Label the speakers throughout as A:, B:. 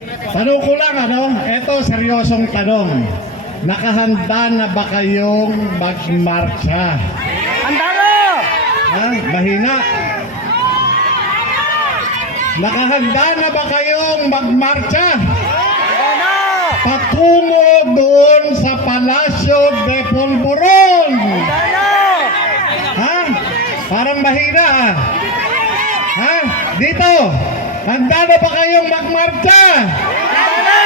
A: Tanong ko lang ano, eto seryosong tanong. Nakahanda na ba kayong magmarcha?
B: Handa na!
A: Ha? Mahina. Nakahanda na ba kayong magmarcha?
B: Na!
A: Patungo doon sa Palasyo de Polvoron.
B: Na!
A: Ha? Parang mahina ah. Ha? Dito. Handa na ba kayong magmarcha?
B: Handa!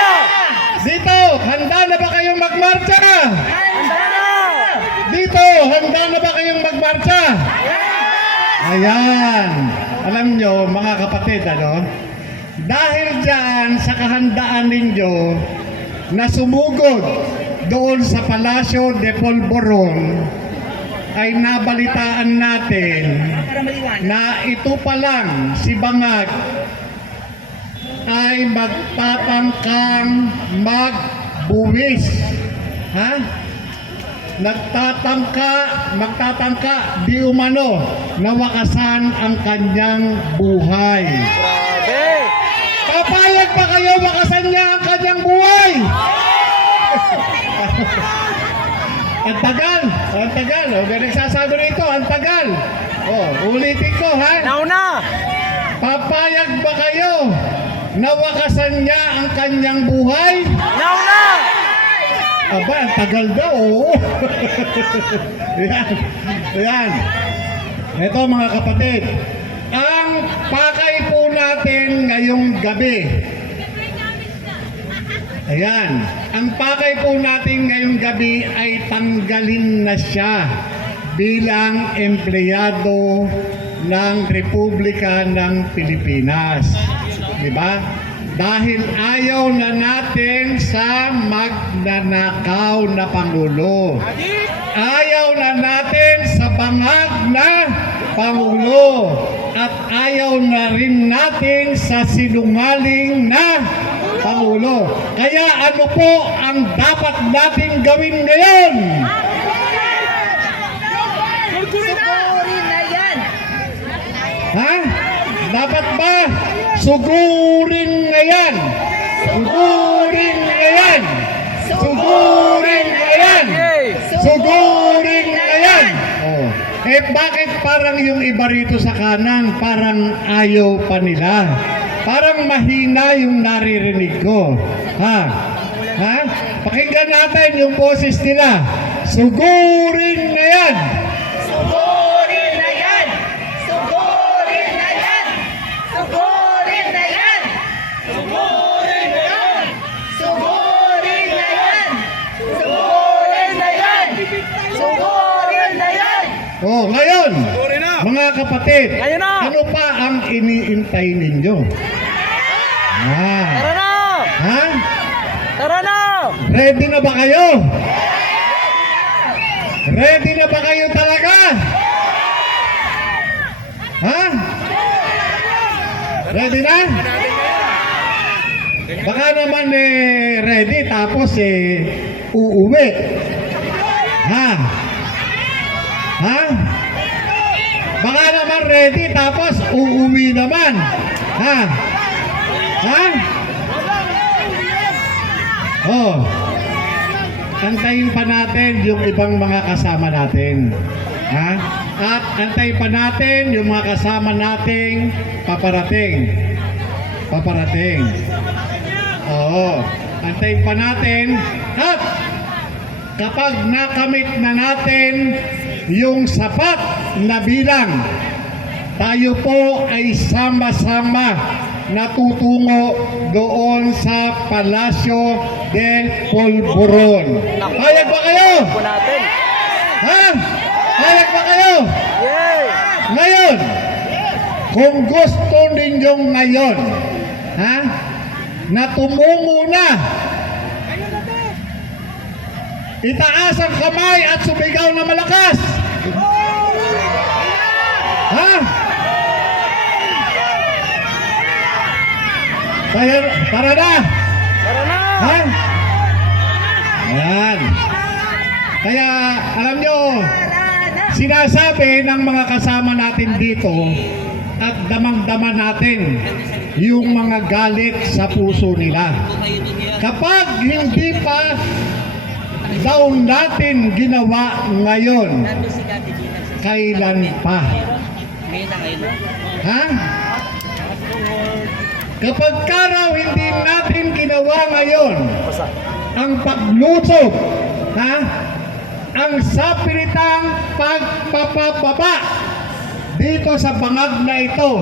A: Dito. Handa na ba kayong magmarcha?
B: Handa!
A: Dito. Handa na ba kayong magmarcha? Ayan. Alam nyo, mga kapatid, ano? Dahil dyan sa kahandaan ninyo na sumugod doon sa Palasyo de Polvoron, ay nabalitaan natin na ito pa lang si Bangag ay magtatangkang magbuwis. Ha? Nagtatangka, magtatangka di umano na wakasan ang kanyang buhay.
B: Grabe!
A: Papayag pa kayo wakasan niya ang kanyang buhay? ang tagal, ang tagal. O, may nagsasabi rito, ang tagal. O, ulitin ko ha.
B: Nauna!
A: Papayag ba kayo na wakasan niya ang kanyang buhay?
B: Nauna!
A: Aba, ang tagal daw, oo. yan, yan. Ito mga kapatid, ang pakay po natin ngayong gabi. Ayan, ang pakay po natin ngayong gabi ay tanggalin na siya bilang empleyado ng Republika ng Pilipinas. Di ba? Dahil ayaw na natin sa magnanakaw na Pangulo. Ayaw na natin sa bangag na Pangulo. At ayaw na rin natin sa sinungaling na Pangulo. Kaya ano po ang dapat natin gawin ngayon?
C: Sugurin na yan!
A: Ha? Dapat ba? Sugurin ngayon. Sugurin ngayon. Sugurin ngayon. Sugurin ngayon. Oh. Eh bakit parang yung iba rito sa kanan parang ayaw pa nila? Parang mahina yung naririnig ko. Ha? Ha? Pakinggan natin yung boses nila. Sugurin ngayon.
C: Sugurin na yan! Sugurin na yan! Sugurin na yan! Sugurin na yan! Sugurin na yan! Sugurin na yan! Sugurin na yan!
A: Oh, ngayon, mga kapatid,
B: Ngayon na!
A: ano pa ang iniintay ninyo? Ah,
B: Tara na!
A: ha?
B: Tara na!
A: Ready na ba kayo? Ready na ba kayo talaga? Ha? Ready na? Baka naman eh, ready tapos eh, uuwi. Ha? Ha? Baka naman ready tapos uuwi naman. Ha? Ha? Oh. Antayin pa natin yung ibang mga kasama natin. Ha? At antayin pa natin yung mga kasama nating paparating. Paparating. Oo. Antayin pa natin. At kapag nakamit na natin yung sapat na bilang, tayo po ay sama-sama natutungo doon sa Palasyo de Polvoron. Hayag ba kayo? Ha? Hayag ba kayo? Ngayon, kung gusto ninyong ngayon, ha? Na tumungo na. Itaas ang kamay at sumigaw na malakas. Ha? Tara, tara na.
B: Tara na!
A: Ha? Ayan. Kaya, alam nyo, sinasabi ng mga kasama natin dito at damang-dama natin yung mga galit sa puso nila. Kapag hindi pa daw natin ginawa ngayon, kailan pa? Ha? Kapag ka raw hindi natin ginawa ngayon, ang paglusob, ha? Ang sapiritang pagpapababa dito sa bangag na ito